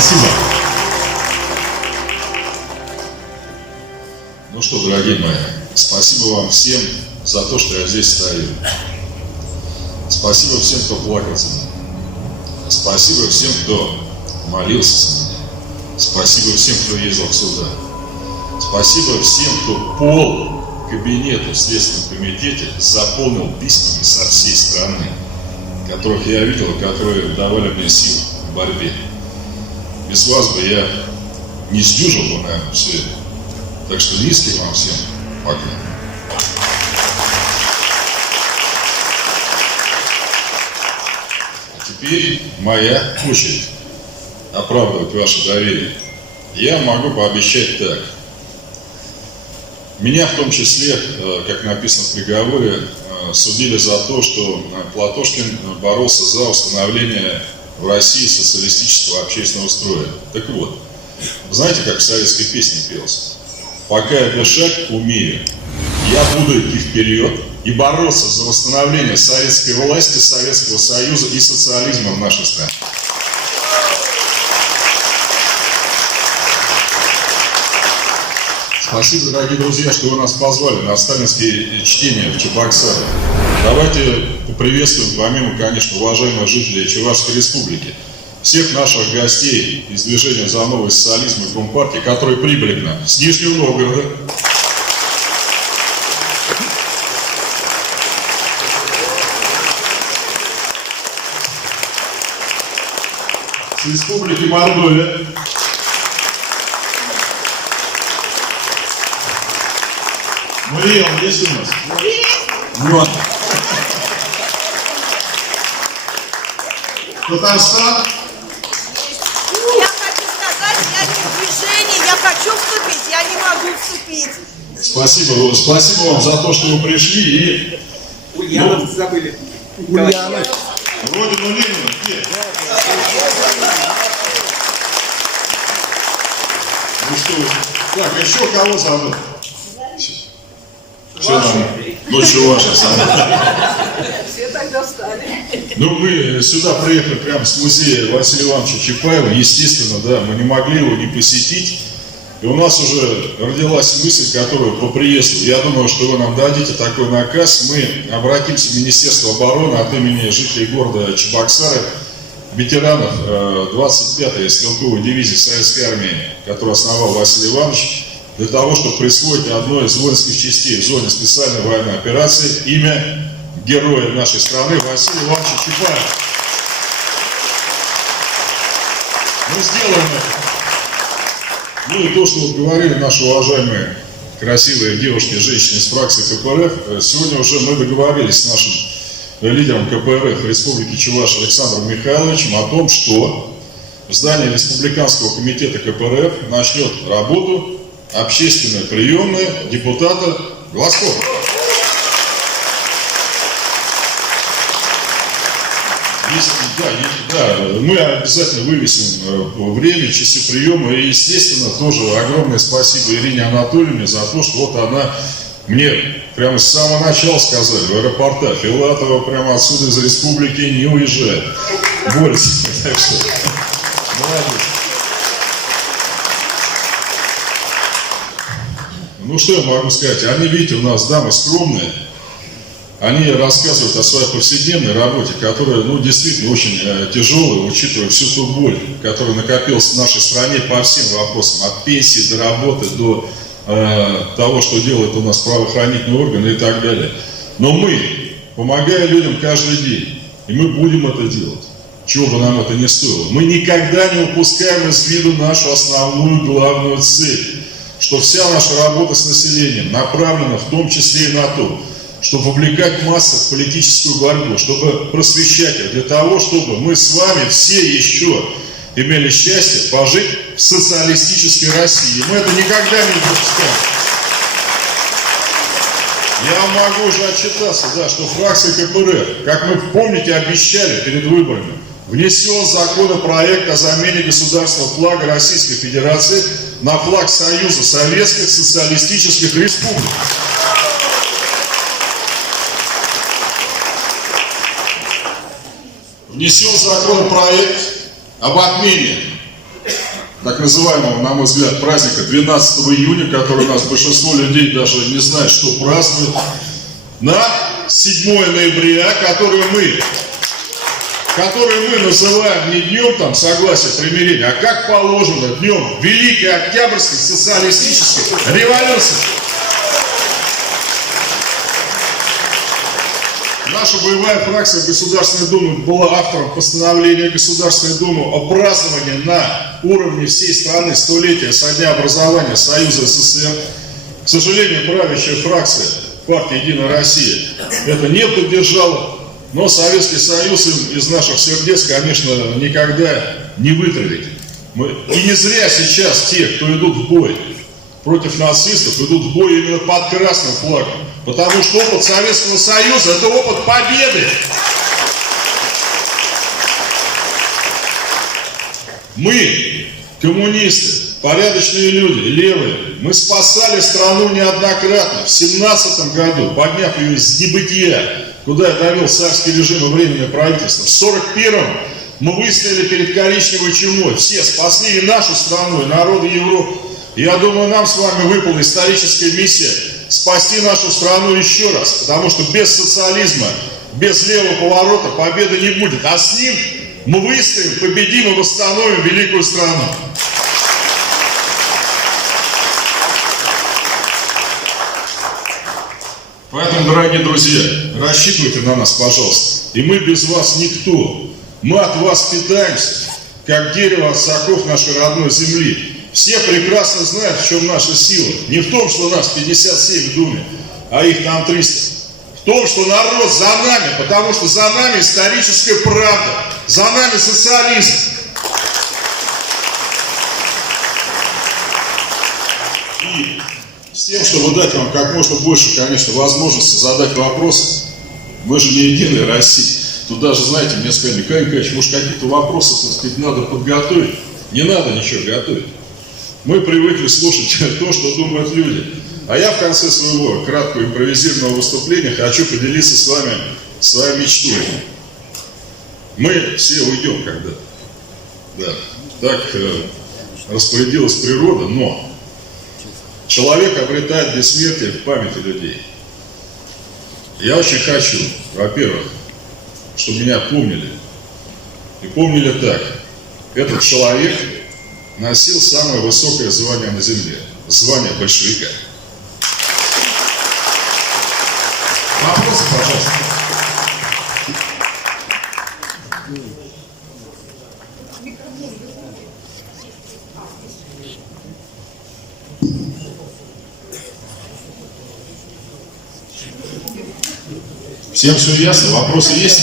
Спасибо. Ну что, дорогие мои, спасибо вам всем за то, что я здесь стою. Спасибо всем, кто плакал за меня. Спасибо всем, кто молился за меня. Спасибо всем, кто ездил к суду. Спасибо всем, кто пол кабинета в Следственном комитете заполнил письмами со всей страны, которых я видел, которые давали мне сил в борьбе. Без вас бы я не сдюжил бы, наверное, все это. Так что низкий вам всем поклон. А теперь моя очередь оправдывать ваше доверие. Я могу пообещать так. Меня в том числе, как написано в приговоре, судили за то, что Платошкин боролся за установление в России социалистического общественного строя. Так вот, знаете, как в советской песне пелось? Пока я дышать умею, я буду идти вперед и бороться за восстановление советской власти, Советского Союза и социализма в нашей стране. Спасибо, дорогие друзья, что вы нас позвали на сталинские чтения в Чебоксарах. Давайте поприветствуем, помимо, конечно, уважаемых жителей Чувашской Республики, всех наших гостей из движения за новый социализм и Компартии, которые прибыли к нам с Нижнего Новгорода, с Республики Мордовия, Мария, он есть у нас? Вот. Татарстан. Я хочу сказать, я не в движении, я хочу вступить, я не могу вступить. Спасибо, спасибо вам за то, что вы пришли и... Ульянов забыли. Ульянов. Родину Ленина где? Ну что, так, еще кого забыл? Все там, ну Чуваша сама. Все тогда встали. Ну, мы сюда приехали прямо с музея Василия Ивановича Чапаева, естественно, да, мы не могли его не посетить. И у нас уже родилась мысль, которую по приезду, я думаю, что вы нам дадите такой наказ, мы обратимся в Министерство обороны от имени жителей города Чебоксары, ветеранов 25-й стрелковой дивизии Советской армии, которую основал Василий Иванович, для того, чтобы присвоить одной из воинских частей в зоне специальной военной операции имя героя нашей страны Василия Ивановича Чапаева. Мы сделаем это. Ну и то, что вот говорили наши уважаемые красивые девушки и женщины из фракции КПРФ, сегодня уже мы договорились с нашим лидером КПРФ Республики Чувашия Александром Михайловичем о том, что в здании Республиканского комитета КПРФ начнет работу общественная приемная депутата Глазкова. Да, мы обязательно вывесим время, часы приема. И, естественно, тоже огромное спасибо Ирине Анатольевне за то, что вот она мне прямо с самого начала сказали в аэропорту: Филатова прямо отсюда из республики не уезжает. Борется. Так что, молодец. Ну что я могу сказать? Они, видите, у нас дамы скромные. Они рассказывают о своей повседневной работе, которая, ну, действительно очень тяжелая, учитывая всю ту боль, которая накопилась в нашей стране по всем вопросам, от пенсии до работы, до того, что делают у нас правоохранительные органы и так далее. Но мы, помогая людям каждый день, и мы будем это делать, чего бы нам это ни стоило, мы никогда не упускаем из виду нашу основную главную цель, что вся наша работа с населением направлена в том числе и на то, чтобы вовлекать массы в политическую борьбу, чтобы просвещать их, для того, чтобы мы с вами все еще имели счастье пожить в социалистической России. И мы это никогда не допускаем. Я вам могу уже отчитаться, да, что фракция КПРФ, как мы, помните, обещали перед выборами, внесен законопроект о замене государственного флага Российской Федерации на флаг Союза Советских Социалистических Республик. Внесен законопроект об отмене так называемого, на мой взгляд, праздника 12 июня, который у нас большинство людей даже не знает, что празднуют, на 7 ноября, который мы называем не днем там, согласия, примирения, а как положено, днем Великой Октябрьской социалистической революции. Наша боевая фракция Государственной Думы была автором постановления Государственной Думы о праздновании на уровне всей страны столетия со дня образования Союза СССР. К сожалению, правящая фракция партии «Единая Россия» это не поддержала, но Советский Союз из наших сердец, конечно, никогда не вытравить. И не зря сейчас те, кто идут в бой против нацистов, идут в бой именно под красным флагом. Потому что опыт Советского Союза – это опыт победы. Мы, коммунисты, порядочные люди, левые, мы спасали страну неоднократно. В 1917 году, подняв ее из небытия, куда довел царский режим и временное правительство, в 1941-м мы выстояли перед коричневой чумой. Все спасли и нашу страну, и народы Европы. Я думаю, нам с вами выпала историческая миссия спасти нашу страну еще раз, потому что без социализма, без левого поворота победы не будет, а с ним мы выстоим, победим и восстановим великую страну. Поэтому, дорогие друзья, рассчитывайте на нас, пожалуйста. И мы без вас никто. Мы от вас питаемся, как дерево от соков нашей родной земли. Все прекрасно знают, в чем наша сила. Не в том, что нас 57 в Думе, а их там 300. В том, что народ за нами, потому что за нами историческая правда, за нами социализм. И с тем, чтобы дать вам как можно больше, конечно, возможности задать вопросы, мы же не Единая Россия. Тут даже, знаете, мне сказали: Николай Николаевич, может, какие-то вопросы, так сказать, надо подготовить. Не надо ничего готовить. Мы привыкли слушать то, что думают люди. А я в конце своего краткого импровизированного выступления хочу поделиться с вами своей мечтой. Мы все уйдем когда-то. Да. Так распорядилась природа, но человек обретает бессмертие в памяти людей. Я очень хочу, во-первых, чтобы меня помнили. И помнили так. Этот человек носил самое высокое звание на земле. Звание большевика. Вопросы, пожалуйста. Всем все ясно? Вопросы есть?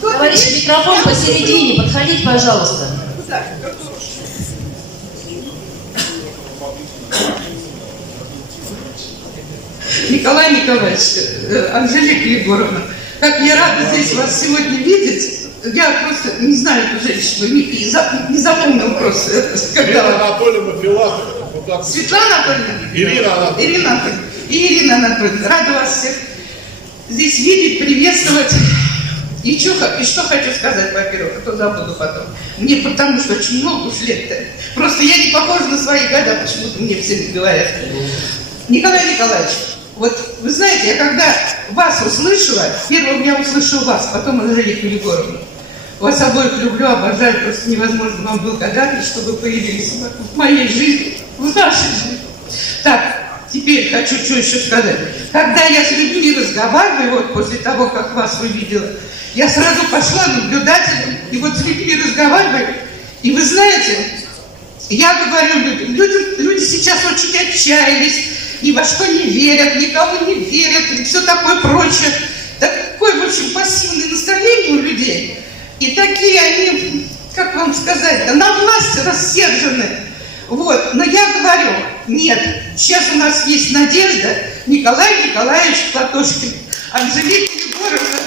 Товарищ, микрофон посередине, подходите, пожалуйста. Николай Николаевич, Анжелика Егоровна, как я рада здесь вас сегодня видеть. Я просто не знаю эту женщину, не запомнил просто. Ирина Анатольевна Филатова. Светлана Анатольевна? Ирина Анатольевна. Ирина Анатольевна. И Ирина Анатольевна. Рада вас всех здесь видеть, приветствовать. И что хочу сказать, во-первых, а то забуду потом. Мне потому что очень много уж лет-то. Просто я не похожа на свои года, почему-то мне все говорят. Николай Николаевич, вот вы знаете, я когда вас услышала, первым я услышала вас, потом Анжелику Егоровну. Вас обоих люблю, обожаю, просто невозможно вам благодарна, что вы появились в моей жизни, в нашей жизни. Так, теперь хочу что еще сказать. Когда я с людьми разговариваю, вот после того, как вас увидела, я сразу пошла наблюдателем, и вот с людьми разговариваю, и вы знаете, я говорю людям, люди сейчас очень отчаялись, ни во что не верят, никому не верят, и все такое прочее. Такое, в общем, пассивное настроение у людей. И такие они, как вам сказать, на власть рассержены. Вот, но я говорю, нет, сейчас у нас есть надежда. Николай Николаевич Платошкин, Анжелика Егоровна.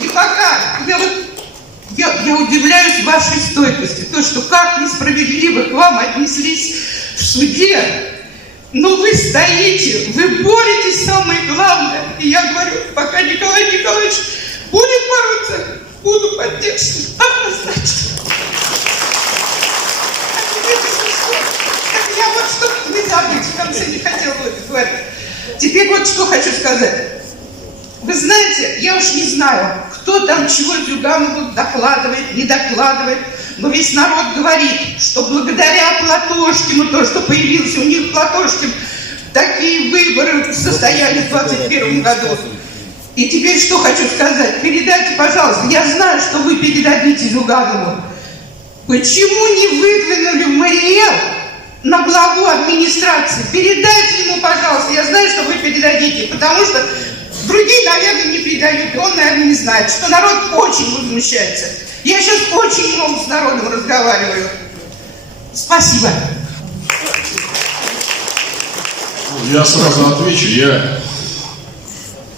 И пока я удивляюсь вашей стойкости, то, что как несправедливо к вам отнеслись в суде, но вы стоите, вы боретесь, самое главное. И я говорю, пока Николай Николаевич будет бороться, буду поддерживать. Однозначно. я вот что не забыть, в конце не хотела бы это говорить. Теперь вот что хочу сказать. Вы знаете, я уж не знаю, кто там чего Зюганову докладывает, не докладывает, но весь народ говорит, что благодаря Платошкину, то, что появился у них Платошкин, такие выборы состоялись в 2021 году. И теперь что хочу сказать. Передайте, пожалуйста, я знаю, что вы передадите Зюганову. Почему не выдвинули Мариэл на главу администрации? Передайте ему, пожалуйста. Я знаю, что вы передадите, потому что другие, наверное, не передают. И он, наверное, не знает, что народ очень возмущается. Я сейчас очень много с народом разговариваю. Спасибо. Я сразу отвечу.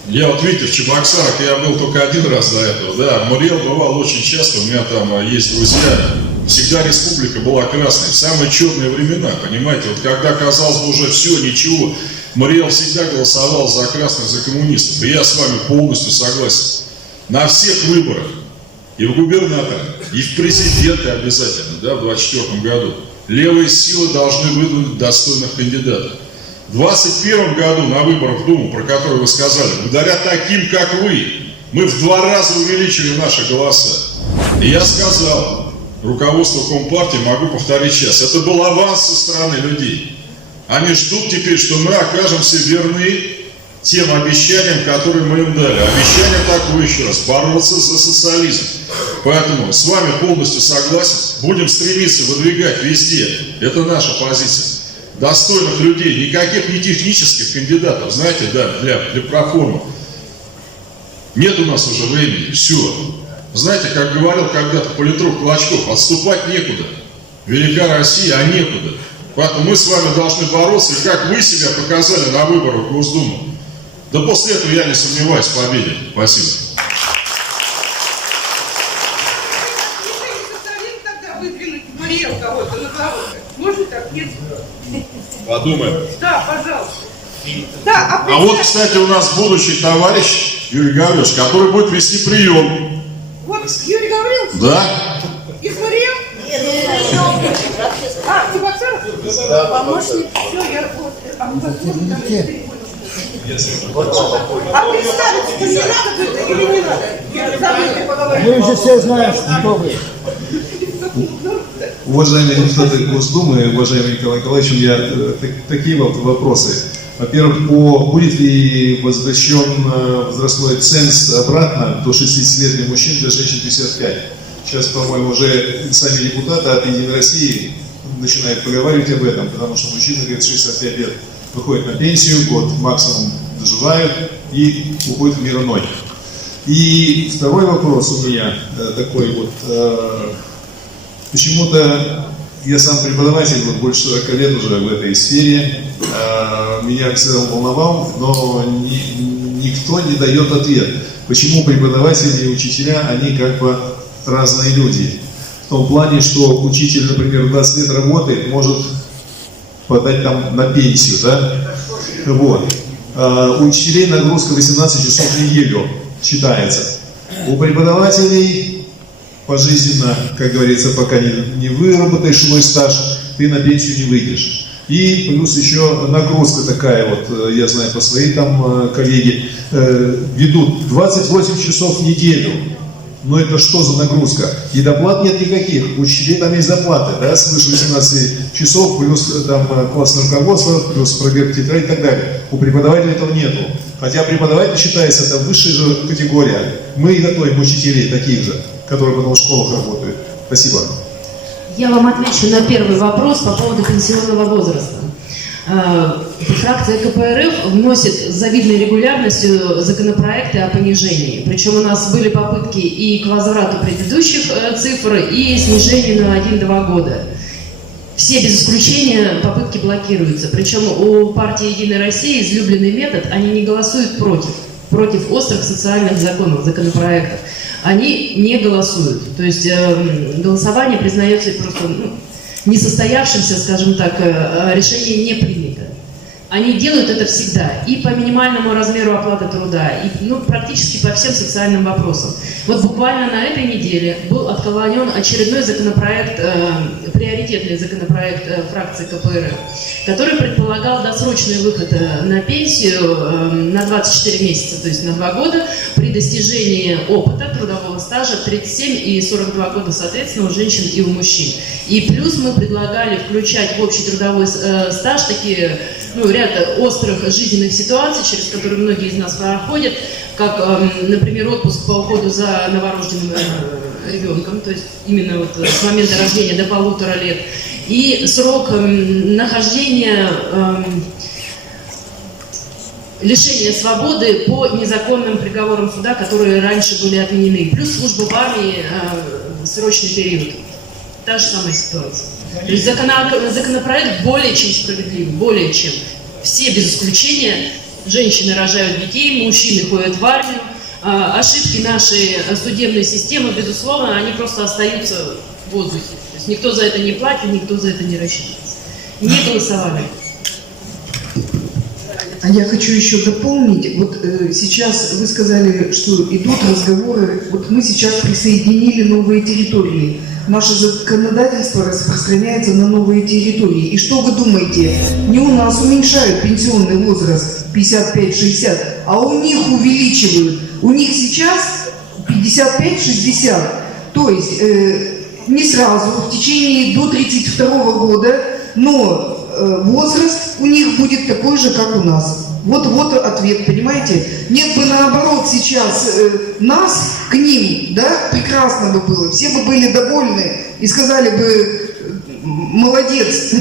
Я вот, видите, в Чебоксарах я был только один раз до этого, да, Мариэл бывал очень часто, у меня там есть друзья, всегда республика была красной, в самые черные времена, понимаете, вот когда казалось бы уже все, ничего, Мариэл всегда голосовал за красных, за коммунистов, и я с вами полностью согласен. На всех выборах, и в губернатора, и в президенты обязательно, да, в 2024 году, левые силы должны выдвинуть достойных кандидатов. В 2021 году на выборах в Думу, про которые вы сказали, благодаря таким, как вы, мы в 2 раза увеличили наши голоса. И я сказал, руководство Компартии, могу повторить сейчас, это был аванс со стороны людей. Они ждут теперь, что мы окажемся верны тем обещаниям, которые мы им дали. Обещание такое еще раз, бороться за социализм. Поэтому с вами полностью согласен, будем стремиться выдвигать везде, это наша позиция. Достойных людей, никаких не технических кандидатов, знаете, да, для проформы. Нет у нас уже времени, все. Знаете, как говорил когда-то политрук Клочков, отступать некуда. Велика Россия, а некуда. Поэтому мы с вами должны бороться, и как вы себя показали на выборах в Госдуму. Да после этого я не сомневаюсь в победе. Спасибо. Тогда выдвинуть Мариэл кого-то на главу. Можно так? Нет? Подумаем. Да, пожалуйста. Да, А вот, кстати, у нас будущий товарищ Юрий Гаврилович, который будет вести прием. Вот Юрий Гаврилович? Да? Из Мариэл? Нет, а, Чебоксаров? Да. Помощник. Все, я А представить-то не надо или не надо? Мы уже все знаем, кто вы. Уважаемые депутаты Госдумы, уважаемый Николай Николаевич, у меня такие вот вопросы. Во-первых, будет ли возвращен возрастной ценз обратно до 60 лет для мужчин, для женщин 55? Сейчас, по-моему, уже сами депутаты от Единой России начинают поговаривать об этом, потому что мужчины, говорят, 65 лет выходят на пенсию, год максимум доживают и уходят в мир иной. И второй вопрос у меня такой вот. Почему-то я сам преподаватель, вот больше 40 лет уже в этой сфере, меня всегда волновал, но никто не дает ответ, почему преподаватели и учителя, они как бы разные люди. В том плане, что учитель, например, 20 лет работает, может подать там на пенсию, да? Вот. У учителей нагрузка 18 часов в неделю считается. У преподавателей пожизненно, как говорится, пока не выработаешь свой стаж, ты на пенсию не выйдешь. И плюс еще нагрузка такая, вот я знаю по своей там коллеге, ведут 28 часов в неделю. Но это что за нагрузка? И доплат нет никаких. У учителей там есть доплаты, да, свыше 18 часов, плюс там классное руководство, плюс проверка тетрадей и так далее. У преподавателя этого нету. Хотя преподаватель считается, это высшая же категория. Мы готовим учителей таких же, которые потом в школах работают. Спасибо. Я вам отвечу на первый вопрос по поводу пенсионного возраста. Фракция КПРФ вносит с завидной регулярностью законопроекты о понижении. Причем у нас были попытки и к возврату предыдущих цифр, и снижению на 1-2 года. Все без исключения попытки блокируются. Причем у партии «Единая Россия» излюбленный метод, они не голосуют против острых социальных законов, законопроектов. Они не голосуют. То есть голосование признается просто несостоявшимся, скажем так, решение не принято. Они делают это всегда, и по минимальному размеру оплаты труда, и практически по всем социальным вопросам. Вот буквально на этой неделе был отклонен очередной законопроект, приоритетный законопроект фракции КПРФ, который предполагал досрочный выход на пенсию на 24 месяца, то есть на 2 года, при достижении опыта трудового стажа 37 и 42 года, соответственно, у женщин и у мужчин. И плюс мы предлагали включать в общий трудовой стаж такие ряд острых жизненных ситуаций, через которые многие из нас проходят, как, например, отпуск по уходу за новорожденным ребенком, то есть именно вот с момента рождения до 1,5 лет, и срок нахождения, лишения свободы по незаконным приговорам суда, которые раньше были отменены, плюс служба в армии, срочный период. Та же самая ситуация. То есть законопроект более чем справедливый, более чем. Все без исключения, женщины рожают детей, мужчины ходят в армию. Ошибки нашей судебной системы, безусловно, они просто остаются в воздухе. То есть никто за это не платит, никто за это не рассчитывается. Не голосовали. А я хочу еще дополнить. Вот сейчас вы сказали, что идут разговоры. Вот мы сейчас присоединили новые территории. Наше законодательство распространяется на новые территории. И что вы думаете? Не у нас уменьшают пенсионный возраст 55-60, а у них увеличивают. У них сейчас 55-60. То есть не сразу, в течение до 32 года, но возраст у них будет такой же, как у нас. Вот ответ, понимаете? Нет бы наоборот сейчас нас к ним, да, прекрасно бы было. Все бы были довольны и сказали бы, молодец.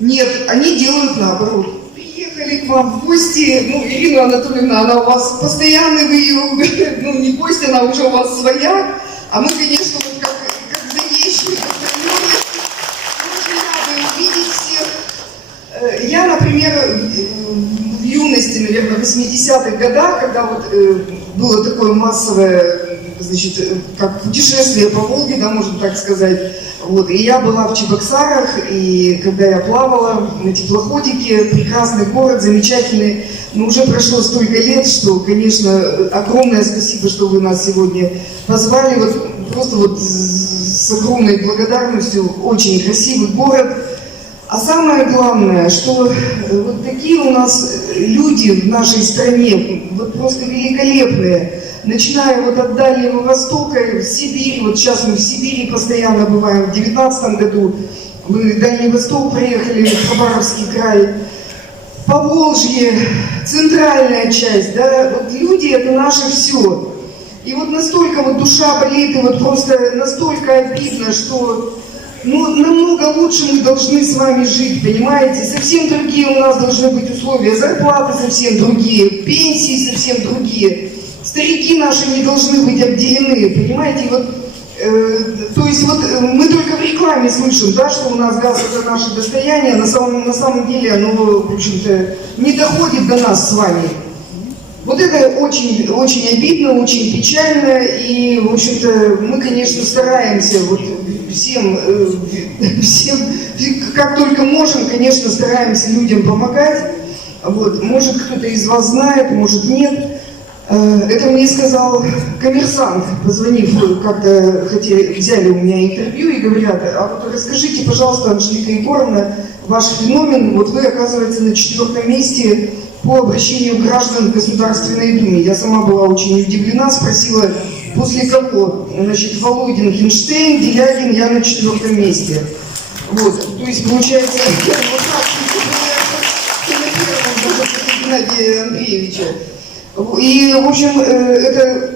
Нет, они делают наоборот. Приехали к вам в гости, Ирина Анатольевна, она у вас постоянный, вы ее, не гость, она уже у вас своя. А мы, конечно, вот как заезжие, очень рады увидеть всех. Я, например, в юности, наверное, в 80-х годах, когда вот было такое массовое, значит, как путешествие по Волге, да, можно так сказать, вот, и я была в Чебоксарах, и когда я плавала на теплоходике, прекрасный город, замечательный, но уже прошло столько лет, что, конечно, огромное спасибо, что вы нас сегодня позвали, вот, просто вот с огромной благодарностью, очень красивый город. А самое главное, что вот такие у нас люди в нашей стране, вот просто великолепные, начиная вот от Дальнего Востока, в Сибирь, вот сейчас мы в Сибири постоянно бываем, в 2019 году мы в Дальний Восток приехали, в Хабаровский край, Поволжье, центральная часть, да, вот люди это наше все. И вот настолько вот душа болит, и вот просто настолько обидно, что намного лучше мы должны с вами жить, понимаете? Совсем другие у нас должны быть условия, зарплаты совсем другие, пенсии совсем другие. Старики наши не должны быть обделены, понимаете? Вот, то есть вот мы только в рекламе слышим, да, что у нас газ это наше достояние, на самом деле оно, в общем-то, не доходит до нас с вами. Вот это очень, очень обидно, очень печально, и, в общем-то, мы, конечно, стараемся вот всем, как только можем, конечно, стараемся людям помогать. Вот. Может, кто-то из вас знает, может, нет. Это мне сказал коммерсант, позвонив, как-то взяли у меня интервью и говорят, а вот расскажите, пожалуйста, Анжелика Егоровна, ваш феномен, вот вы, оказывается, на 4-м месте по обращению граждан в Государственной Думе. Я сама была очень удивлена, спросила, после кого? Значит, Володин, Хинштейн, Делягин, я на 4-м месте. Вот, то есть, получается, вот так, на первом, Геннадия Андреевича. И, в общем, это,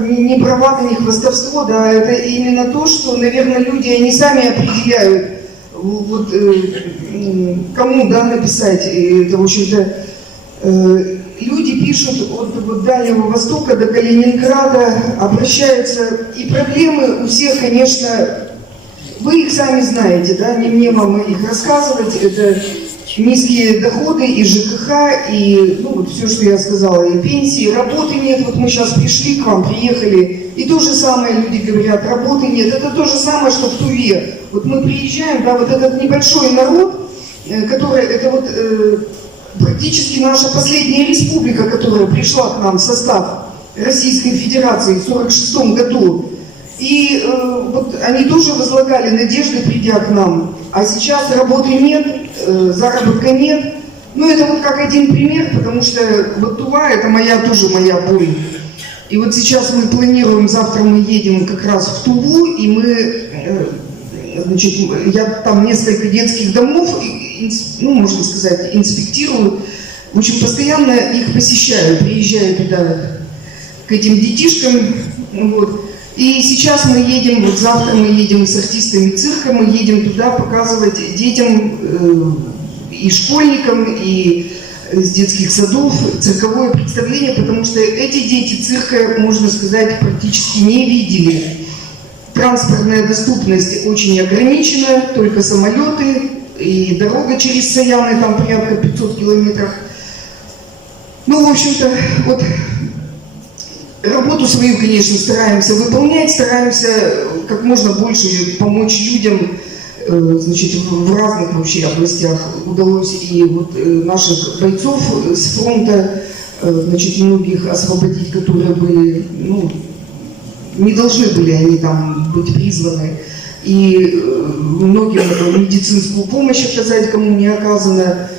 не бравада, не хвастовство, да, это именно то, что, наверное, люди, они сами определяют, вот, кому, да, написать. И это, в общем-то, люди пишут от Дальнего Востока до Калининграда, обращаются, и проблемы у всех, конечно, вы их сами знаете, да, не мне вам их рассказывать, это низкие доходы и ЖКХ, и, вот все, что я сказала, и пенсии, работы нет, вот мы сейчас пришли к вам, приехали, и то же самое люди говорят, работы нет, это то же самое, что в Туве. Вот мы приезжаем, да, вот этот небольшой народ, которая, это вот практически наша последняя республика, которая пришла к нам в состав Российской Федерации в 1946 году. И вот они тоже возлагали надежды, придя к нам. А сейчас работы нет, заработка нет. Ну, это вот как один пример, потому что вот Тула, это тоже моя боль. И вот сейчас мы планируем, завтра мы едем как раз в Тулу, и мы, значит, я там несколько детских домов, ну, можно сказать, инспектирую. В общем, постоянно их посещаю, приезжаю туда к этим детишкам, вот. И сейчас мы едем, вот завтра мы едем с артистами цирка, мы едем туда показывать детям и школьникам, и с детских садов цирковое представление, потому что эти дети цирка, можно сказать, практически не видели. Транспортная доступность очень ограничена, только самолеты и дорога через Саяны, там порядка 500 километров. Ну, в общем-то, вот работу свою, конечно, стараемся выполнять, стараемся как можно больше помочь людям, значит, в разных вообще областях. Удалось и вот наших бойцов с фронта, значит, многих освободить, которые были, ну, не должны были они там быть призваны. И многим медицинскую помощь оказать, кому не оказано.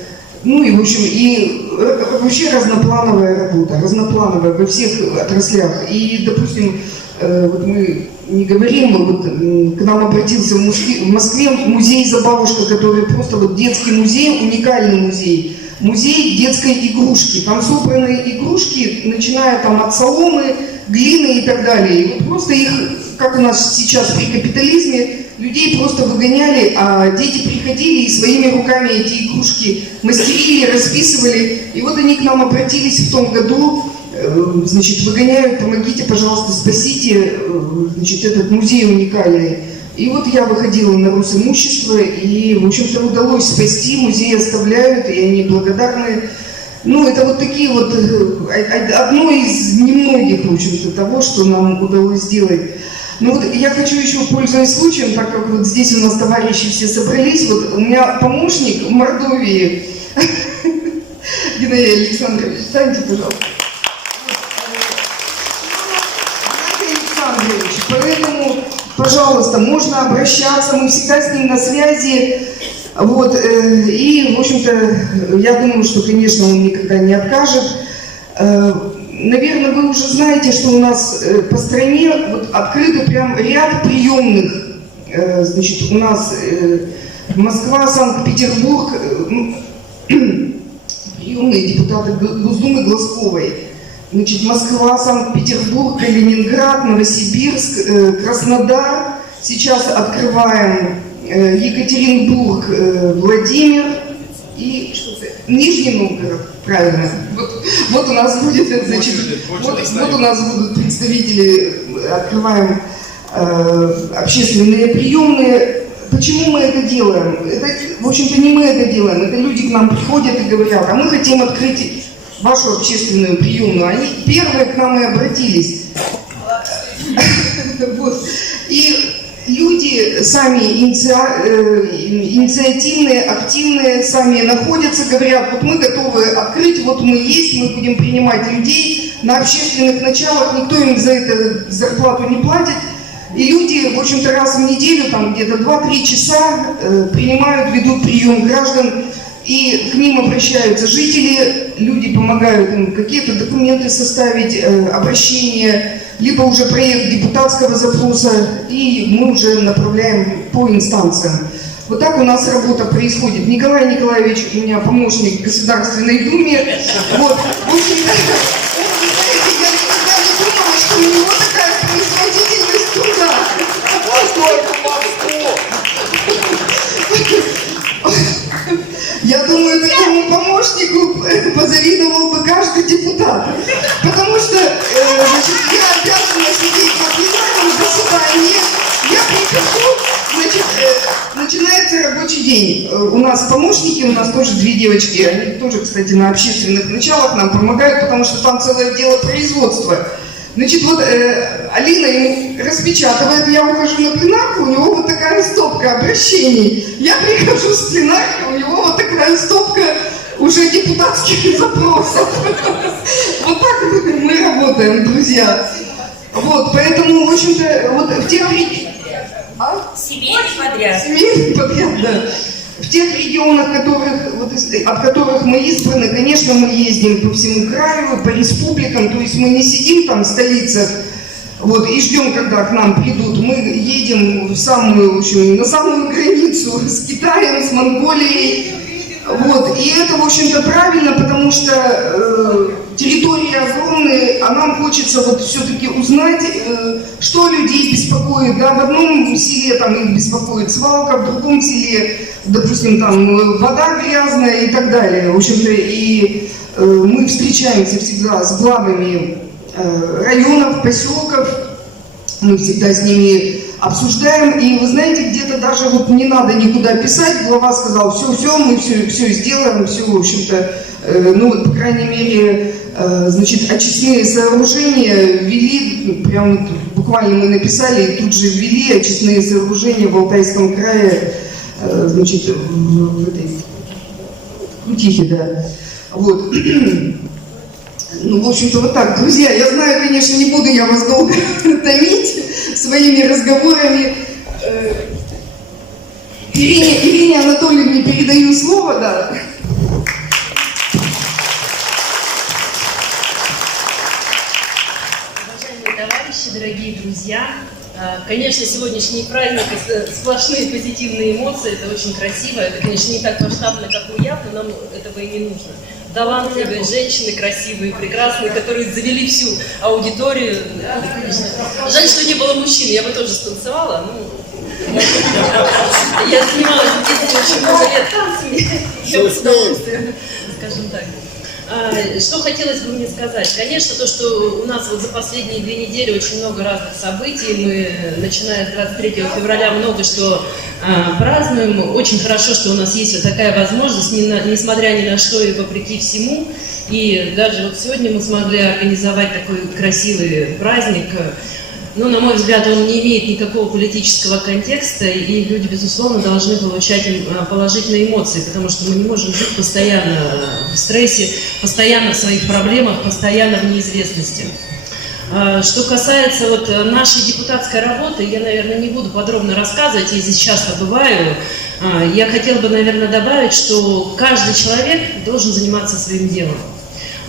Ну и, в общем, и вообще разноплановая работа, разноплановая во всех отраслях. И, допустим, вот мы не говорим, вот к нам обратился в Москве музей «Забавушка», который просто вот детский музей, уникальный музей. Музей детской игрушки. Там собраны игрушки, начиная там от соломы, глины и так далее. И вот просто их, как у нас сейчас при капитализме, людей просто выгоняли, а дети приходили и своими руками эти игрушки мастерили, расписывали. И вот они к нам обратились в том году, значит, выгоняют, помогите, пожалуйста, спасите, значит, этот музей уникальный. И вот я выходила на Росимущество, и, в общем-то, удалось спасти, музей оставляют, и они благодарны. Ну, это вот такие вот, одно из немногих, в общем-то, того, что нам удалось сделать. Ну вот я хочу еще, пользуясь случаем, так как вот здесь у нас товарищи все собрались, вот у меня помощник в Мордовии, Геннадий Александрович, встаньте, пожалуйста. Геннадий Александрович, поэтому, пожалуйста, можно обращаться, мы всегда с ним на связи. Вот, и, в общем-то, я думаю, что, конечно, он никогда не откажет. Наверное, вы уже знаете, что у нас по стране вот открыты прям ряд приемных. Значит, у нас Москва, Санкт-Петербург, приемные депутаты Госдумы Глазковой. Значит, Москва, Санкт-Петербург, Калининград, Новосибирск, Краснодар. Сейчас открываем Екатеринбург, Владимир и Нижний Новгород, правильно. Вот у нас будет, значит, вот у нас будут представители, открываем общественные приемные. Почему мы это делаем? Это, в общем-то, не мы это делаем, это люди к нам приходят и говорят, а мы хотим открыть вашу общественную приемную. Они первые к нам и обратились. И люди сами инициативные, активные, сами находятся, говорят, вот мы готовы открыть, вот мы есть, мы будем принимать людей на общественных началах, никто им за это зарплату не платит. И люди, в общем-то, раз в неделю, там где-то 2-3 часа принимают, ведут прием граждан, и к ним обращаются жители, люди помогают им какие-то документы составить, обращения, либо уже проект депутатского запроса, и мы уже направляем по инстанциям. Вот так у нас работа происходит. Николай Николаевич у меня помощник в Государственной Думе. Вот. В общем-то, вы знаете, я никогда не думала, что у него такая производительность труда. Я думаю, такому помощнику позавидовал бы каждый депутат. Потому что, значит, я обязана сидеть на пленарном заседании, я прихожу, значит, начинается рабочий день. У нас помощники, у нас тоже 2 девочки, они тоже, кстати, на общественных началах нам помогают, потому что там целое дело производства. Значит, вот Алина ему распечатывает, я ухожу на пленарку, у него вот такая стопка обращений. Я прихожу с пленарки, у него вот такая стопка уже депутатских запросов. Вот так мы работаем, друзья. Вот, поэтому, в общем-то, вот в тех Семейный подряд. семейный подряд, да. В тех регионах, от которых мы избраны, конечно, мы ездим по всему краю, по республикам, то есть мы не сидим там в столицах вот, и ждем, когда к нам придут. Мы едем на самую границу с Китаем, с Монголией. Вот, и это, в общем-то, правильно, потому что территории огромные, а нам хочется вот все-таки узнать, что людей беспокоит. Да? В одном селе там их беспокоит свалка, в другом селе, допустим, там вода грязная и так далее. В общем-то, и мы встречаемся всегда с главами районов, поселков, мы всегда с ними обсуждаем, и вы знаете, где-то даже вот не надо никуда писать, глава сказал, все, мы все сделаем, все, в общем-то, ну вот, по крайней мере, значит, очистные сооружения ввели, прям буквально мы написали, и тут же ввели очистные сооружения в Алтайском крае, значит, в этой Крутихе, да, вот. Ну, в общем-то, вот так. Друзья, я знаю, конечно, не буду я вас долго томить своими разговорами. Ирине Анатольевне передаю слово, да. Уважаемые товарищи, дорогие друзья, конечно, сегодняшний праздник – сплошные позитивные эмоции, это очень красиво, это, конечно, не так масштабно, как у Яв, но нам этого и не нужно. Талантливые женщины, красивые, прекрасные, которые завели всю аудиторию. Конечно. Жаль, что не было мужчин, я бы тоже станцевала. Я занималась в детстве очень много лет танцами. Я бы с удовольствием, скажем так. Что хотелось бы мне сказать? Конечно, то, что у нас вот за последние 2 недели очень много разных событий, мы, начиная с 23 февраля, много что празднуем. Очень хорошо, что у нас есть вот такая возможность, несмотря ни на что и вопреки всему. И даже вот сегодня мы смогли организовать такой красивый праздник. Ну, на мой взгляд, он не имеет никакого политического контекста, и люди, безусловно, должны получать положительные эмоции, потому что мы не можем жить постоянно в стрессе, постоянно в своих проблемах, постоянно в неизвестности. Что касается вот нашей депутатской работы, я, наверное, не буду подробно рассказывать, я здесь часто бываю. Я хотела бы, наверное, добавить, что каждый человек должен заниматься своим делом.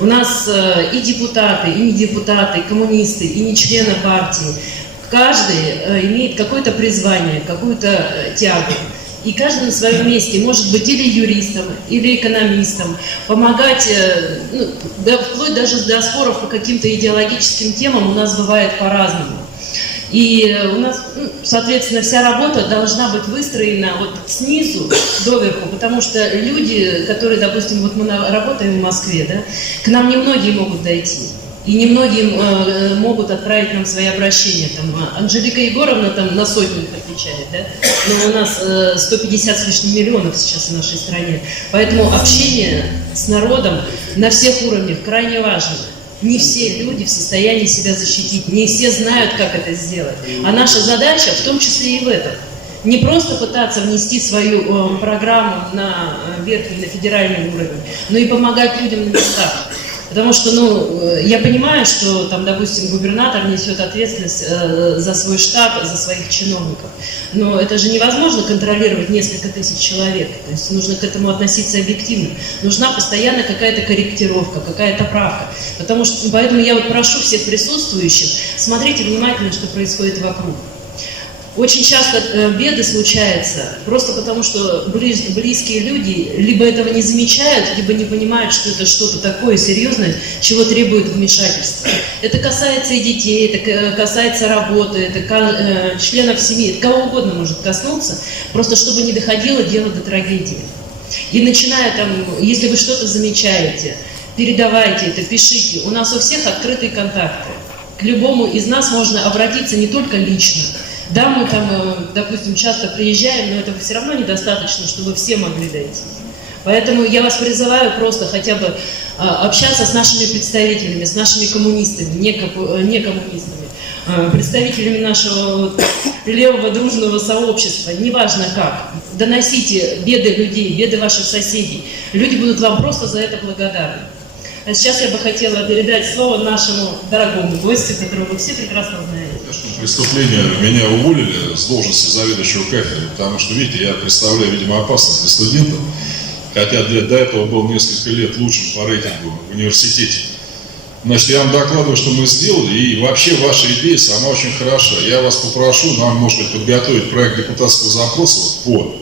У нас и депутаты, и не депутаты, и коммунисты, и не члены партии. Каждый имеет какое-то призвание, какую-то тягу. И каждый на своем месте может быть или юристом, или экономистом, помогать, ну, да, вплоть даже до споров по каким-то идеологическим темам у нас бывает по-разному. И у нас, соответственно, вся работа должна быть выстроена вот снизу доверху, потому что люди, которые, допустим, вот мы работаем в Москве, да, к нам немногие могут дойти. И немногие могут отправить нам свои обращения. Там, Анжелика Егоровна там на сотню их отвечает, да? Но у нас 150 с лишним миллионов сейчас в нашей стране. Поэтому общение с народом на всех уровнях крайне важно. Не все люди в состоянии себя защитить, не все знают, как это сделать. А наша задача в том числе и в этом. Не просто пытаться внести свою программу на верхний, на федеральный уровень, но и помогать людям на местах. Потому что, ну, я понимаю, что, там, допустим, губернатор несет ответственность за свой штат, за своих чиновников. Но это же невозможно контролировать несколько тысяч человек. То есть нужно к этому относиться объективно. Нужна постоянно какая-то корректировка, какая-то правка. Поэтому я вот прошу всех присутствующих, смотрите внимательно, что происходит вокруг. Очень часто беды случаются просто потому, что близкие люди либо этого не замечают, либо не понимают, что это что-то такое серьезное, чего требует вмешательства. Это касается и детей, это касается работы, это членов семьи, это кого угодно может коснуться, просто чтобы не доходило дело до трагедии. И начиная там, если вы что-то замечаете, передавайте это, пишите. У нас у всех открытые контакты. К любому из нас можно обратиться не только лично. Да, мы там, допустим, часто приезжаем, но этого все равно недостаточно, чтобы все могли дойти. Поэтому я вас призываю просто хотя бы общаться с нашими представителями, с нашими коммунистами, не коммунистами, представителями нашего левого дружного сообщества, неважно как. Доносите беды людей, беды ваших соседей. Люди будут вам просто за это благодарны. А сейчас я бы хотела передать слово нашему дорогому гостю, которого вы все прекрасно знаете. Преступление, меня уволили с должности заведующего кафедрой, потому что, видите, я представляю, видимо, опасность для студентов, хотя до этого был несколько лет лучшим по рейтингу в университете. Значит, я вам докладываю, что мы сделали, и вообще ваша идея сама очень хороша. Я вас попрошу, нам, может быть, подготовить проект депутатского запроса по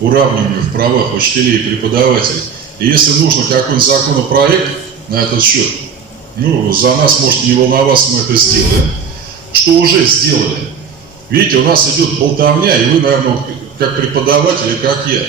уравниванию в правах учителей и преподавателей. И если нужно какой-нибудь законопроект на этот счет, ну, за нас можете не волноваться, мы это сделаем. Что уже сделали. Видите, у нас идет болтовня, и вы, наверное, как преподаватели, как я,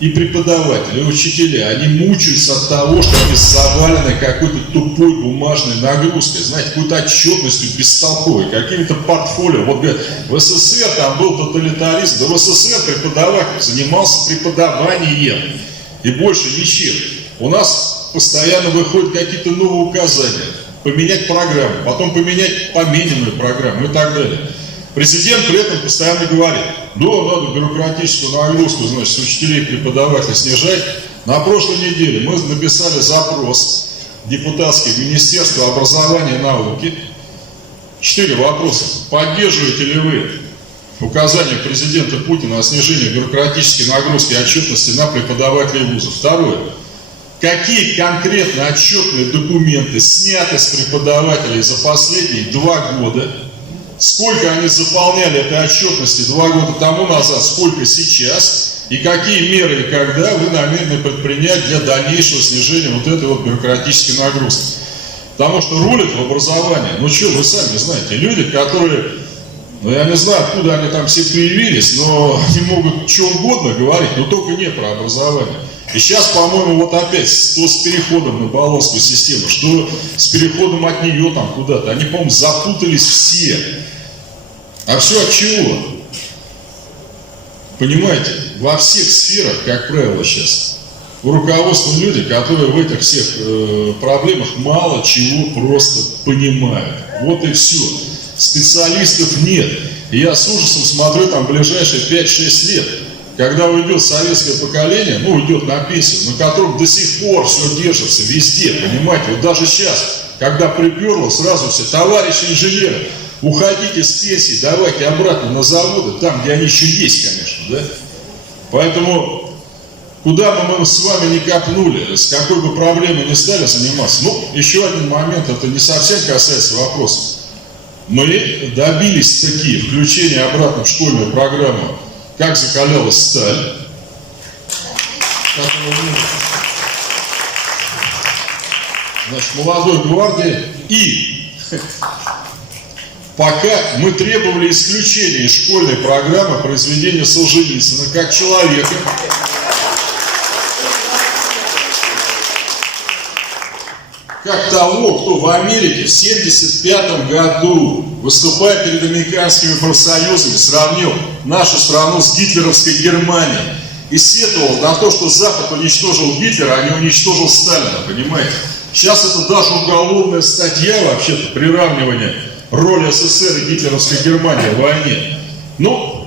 и преподаватели, и учителя, они мучаются от того, что они завалены какой-то тупой бумажной нагрузкой, знаете, какой-то отчетностью бестолковой, какими-то портфолио. Вот говорят, в СССР там был тоталитаризм, да в СССР преподаватель занимался преподаванием и больше ничем. У нас постоянно выходят какие-то новые указания. Поменять программу, потом поменять помененную программу и так далее. Президент при этом постоянно говорит, да, надо бюрократическую нагрузку, значит, с учителей и преподавателей снижать. На прошлой неделе мы написали запрос депутатский в Министерство образования и науки. 4 вопроса. Поддерживаете ли вы указание президента Путина о снижении бюрократической нагрузки и отчетности на преподавателей вузов? Второе. Какие конкретно отчетные документы сняты с преподавателей за последние 2 года? Сколько они заполняли этой отчетности 2 года тому назад, сколько сейчас? И какие меры и когда вы намерены предпринять для дальнейшего снижения вот этой вот бюрократической нагрузки? Потому что рулят в образовании, ну что, вы сами знаете, люди, которые, ну я не знаю, откуда они там все появились, но они могут что угодно говорить, но только не про образование. И сейчас, по-моему, вот опять, что с переходом на баллонскую систему, что с переходом от нее там куда-то. Они, по-моему, запутались все. А все от чего? Понимаете, во всех сферах, как правило, сейчас у руководства люди, которые в этих всех проблемах мало чего просто понимают. Вот и все. Специалистов нет. И я с ужасом смотрю там ближайшие 5-6 лет. Когда уйдет советское поколение, ну уйдет на пенсию, на котором до сих пор все держится везде, понимаете, вот даже сейчас, когда приперло, сразу все, товарищи инженеры, уходите с пенсии, давайте обратно на заводы, там, где они еще есть, конечно, да. Поэтому, куда бы мы с вами не копнули, с какой бы проблемой не стали заниматься, ну, еще один момент, это не совсем касается вопросов. Мы добились такие включения обратно в школьную программу, как закалялась сталь. Значит, молодой гвардии. И пока мы требовали исключения из школьной программы произведения Солженицына как человека, как того, кто в Америке в 1975 году, выступая перед американскими профсоюзами, сравнил нашу страну с гитлеровской Германией и сетовал на то, что Запад уничтожил Гитлера, а не уничтожил Сталина, понимаете? Сейчас это даже уголовная статья, вообще-то, приравнивание роли СССР и гитлеровской Германии в войне. Ну,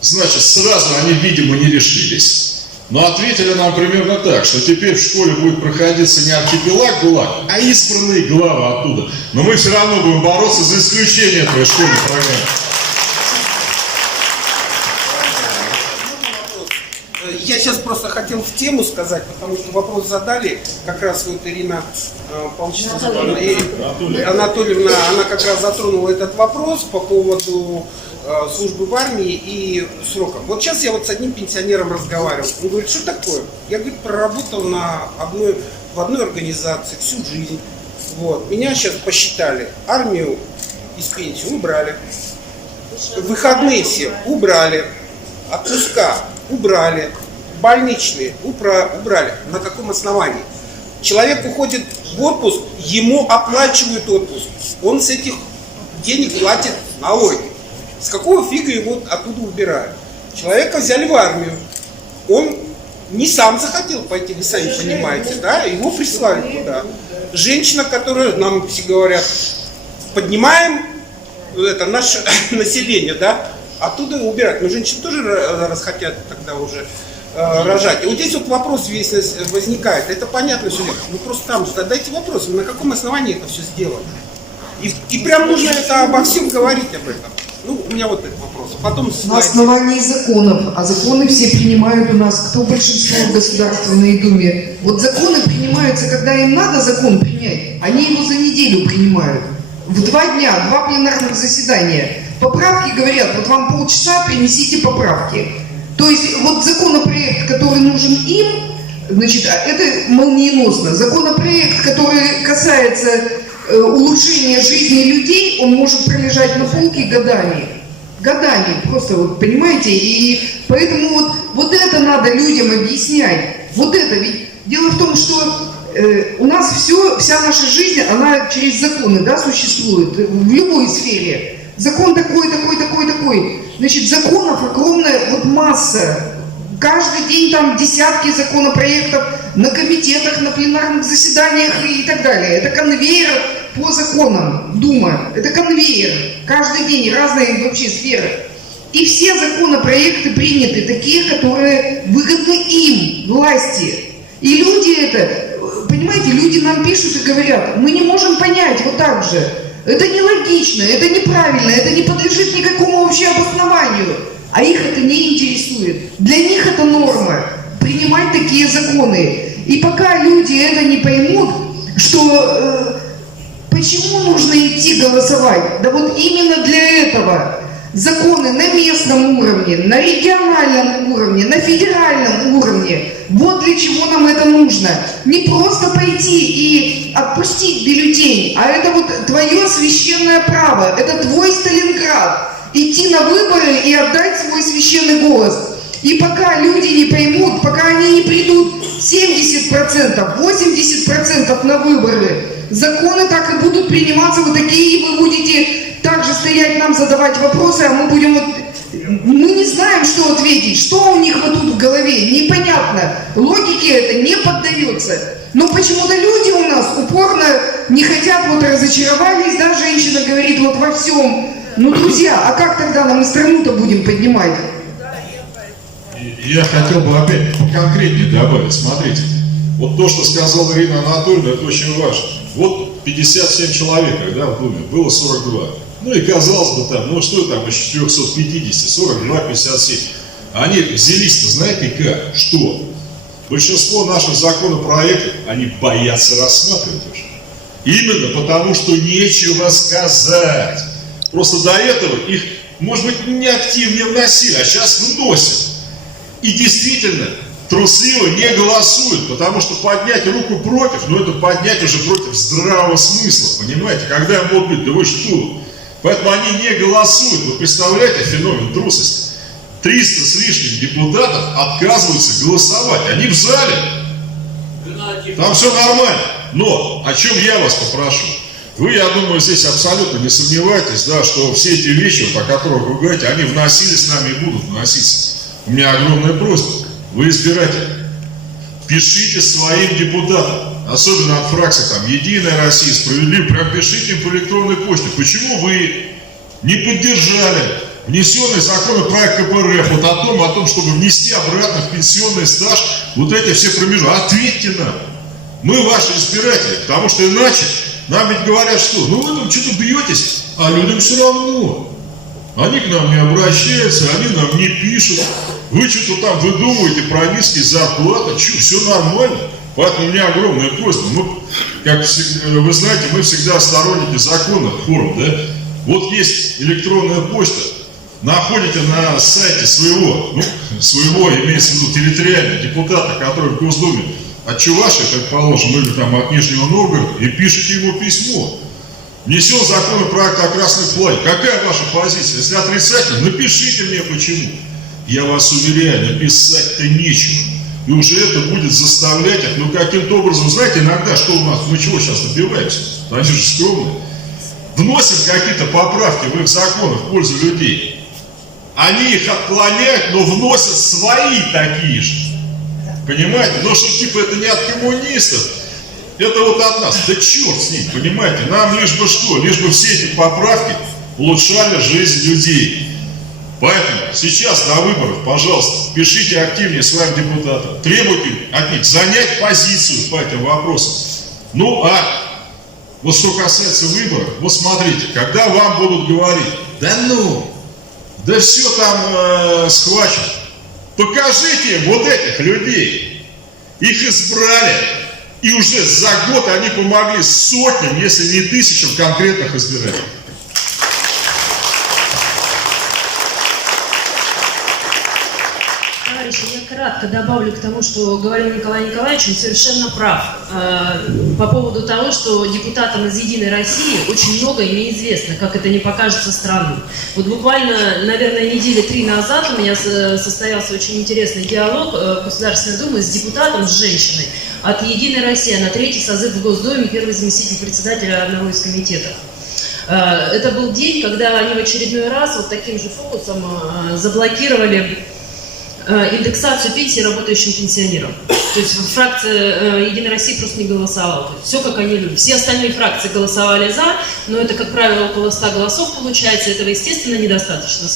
значит, сразу они, видимо, не решились. Но ответили нам примерно так, что теперь в школе будет проходиться не архипелаг ГУЛАГ, а избранные главы оттуда. Но мы все равно будем бороться за исключение этой школьной программы. Я сейчас просто хотел в тему сказать, потому что вопрос задали, как раз вот Ирина Анатольевна, она как раз затронула этот вопрос по поводу службы в армии и сроков. Вот сейчас я вот с одним пенсионером разговаривал. Он говорит, что такое? Я, говорит, проработал в одной организации всю жизнь. Вот. Меня сейчас посчитали. Армию из пенсии убрали. Выходные все убрали. Отпуска убрали. Больничные убрали. На каком основании? Человек уходит в отпуск, ему оплачивают отпуск. Он с этих денег платит налоги. С какого фига его оттуда убирают? Человека взяли в армию. Он не сам захотел пойти, вы сами понимаете, да, его прислали туда. Женщина, которая, нам все говорят, поднимаем это наше население, да, оттуда убирать. Но женщины тоже расхотят тогда уже рожать. И вот здесь вот вопрос весь возникает. Это понятно все. Ну просто там задайте вопрос, на каком основании это все сделано. И прям нужно это обо всем говорить об этом. Ну, у меня вот этот вопрос. Потом На основании законов, а законы все принимают у нас, кто большинство в Государственной Думе. Вот законы принимаются, когда им надо закон принять, они его за неделю принимают. В 2 дня, 2 пленарных заседания. Поправки говорят, вот вам полчаса, принесите поправки. То есть вот законопроект, который нужен им, значит, это молниеносно. Законопроект, который касается улучшения жизни людей, он может пролежать на полке годами. Годами, просто вот, понимаете? И поэтому вот это надо людям объяснять. Вот это ведь дело в том, что у нас вся наша жизнь, она через законы, да, существует в любой сфере. Закон такой, такой, такой, такой. Значит, законов огромная вот масса. Каждый день там десятки законопроектов на комитетах, на пленарных заседаниях и так далее. Это конвейер по законам Дума. Это конвейер. Каждый день разные вообще сферы. И все законопроекты приняты, такие, которые выгодны им, власти. И люди это, понимаете, люди нам пишут и говорят, мы не можем понять вот так же. Это нелогично, это неправильно, это не подлежит никакому вообще обоснованию. А их это не интересует. Для них это норма, принимать такие законы. И пока люди это не поймут, что почему нужно идти голосовать, да вот именно для этого. Законы на местном уровне, на региональном уровне, на федеральном уровне. Вот для чего нам это нужно. Не просто пойти и отпустить бюллетень, а это вот твое священное право, это твой Сталинград. Идти на выборы и отдать свой священный голос. И пока люди не поймут, пока они не придут 70%, 80% на выборы, законы так и будут приниматься вот такие, и вы будете также стоять нам задавать вопросы, а мы будем вот... Мы не знаем, что ответить, что у них вот тут в голове, непонятно. Логике это не поддается. Но почему-то люди у нас упорно не хотят, вот разочаровались, да, женщина говорит вот во всем. Ну, друзья, а как тогда нам и страну-то будем поднимать? Я хотел бы опять конкретнее добавить. Смотрите, вот то, что сказала Ирина Анатольевна, это очень важно. Вот 57 человек, да, в Думе, было 42. Ну и казалось бы там, ну что там из 450, 42, 57. Они взялись-то, знаете как? Что? Большинство наших законопроектов, они боятся рассматривать уже. Именно потому, что нечего сказать. Просто до этого их, может быть, не активнее вносили, а сейчас вносят. И действительно, трусливо не голосуют, потому что поднять руку против, ну это поднять уже против здравого смысла, понимаете? Когда им могут быть, да вы что? Поэтому они не голосуют. Вы представляете феномен трусости? 300 с лишним депутатов отказываются голосовать. Они в зале. Там все нормально. Но о чем я вас попрошу? Вы, я думаю, здесь абсолютно не сомневаетесь, да, что все эти вещи, вот, о которых вы говорите, они вносились с нами и будут вноситься. У меня огромная просьба. Вы избиратели. Пишите своим депутатам, особенно от фракции там «Единая Россия», «Справедливая», прям пишите им по электронной почте. Почему вы не поддержали внесенный законопроект КПРФ вот о том, чтобы внести обратно в пенсионный стаж вот эти все промежутки? Ответьте нам. Мы ваши избиратели, потому что иначе нам ведь говорят, что ну вы там что-то бьетесь, а людям все равно. Они к нам не обращаются, они нам не пишут. Вы что-то там выдумываете про низкие зарплаты, что, все нормально. Поэтому у меня огромная просьба. Мы, как вы знаете, мы всегда сторонники законных форм, да? Вот есть электронная почта, находите на сайте своего, имеется в виду территориального депутата, который в Госдуме от Чувашии, предположим, или там от Нижнего Новгорода, и пишите ему письмо. Внесен законопроект о красной флаге. Какая ваша позиция? Если отрицательно, напишите мне почему. Я вас уверяю, написать-то нечего. И уже это будет заставлять их, ну каким-то образом, знаете, иногда, что у нас, мы чего сейчас добиваемся? Они же скромные. Вносят какие-то поправки в их законы в пользу людей. Они их отклоняют, но вносят свои такие же. Понимаете? Но что типа это не от коммунистов, это вот от нас. Да черт с ним, понимаете? Нам лишь бы что? Лишь бы все эти поправки улучшали жизнь людей. Поэтому сейчас на выборах, пожалуйста, пишите активнее своим депутатам, требуйте от них занять позицию по этим вопросам. Ну а вот что касается выборов, вот смотрите, когда вам будут говорить, да все там схвачено, покажите им вот этих людей, их избрали, и уже за год они помогли сотням, если не тысячам конкретных избирателей. Товарищи, я кратко добавлю к тому, что говорил Николай Николаевич, он совершенно прав. По поводу того, что депутатам из «Единой России» очень многое неизвестно, как это не покажется странным. Вот буквально, наверное, недели 3 назад у меня состоялся очень интересный диалог в Государственной Думе с депутатом, с женщиной от «Единой России». Она 3-й созыв в Госдуме, первый заместитель председателя одного из комитетов. Это был день, когда они в очередной раз вот таким же фокусом заблокировали индексацию пенсии работающим пенсионерам. То есть фракция «Единой России» просто не голосовала. Все как они любят. Все остальные фракции голосовали «за», но это, как правило, около 100 голосов получается. Этого, естественно, недостаточно.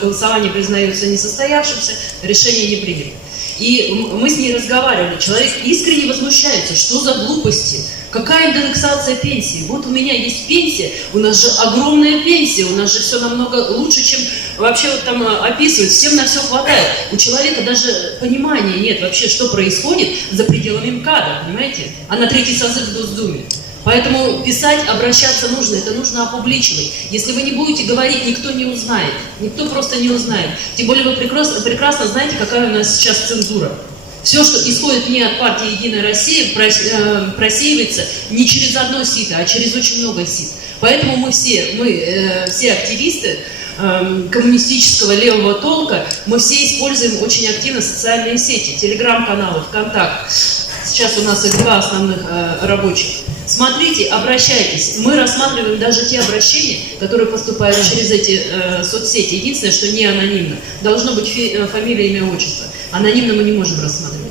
Голосование признается несостоявшимся, решение не принято. И мы с ней разговаривали. Человек искренне возмущается. Что за глупости? Какая индексация пенсии? Вот у меня есть пенсия, у нас же огромная пенсия, у нас же все намного лучше, чем вообще вот там описывают, всем на все хватает. У человека даже понимания нет вообще, что происходит за пределами МКАДа, понимаете? А на 3-й созыв в Госдуме. Поэтому писать, обращаться нужно, это нужно опубличивать. Если вы не будете говорить, никто не узнает, никто просто не узнает. Тем более вы прекрасно знаете, какая у нас сейчас цензура. Все, что исходит не от партии «Единая Россия», просеивается не через одно сито, а через очень много сит. Поэтому мы все активисты коммунистического левого толка, мы все используем очень активно социальные сети, телеграм-каналы, ВКонтакт. Сейчас у нас их 2 основных рабочих. Смотрите, обращайтесь. Мы рассматриваем даже те обращения, которые поступают через эти соцсети. Единственное, что не анонимно. Должно быть фамилия, имя, отчество. Анонимно мы не можем рассматривать.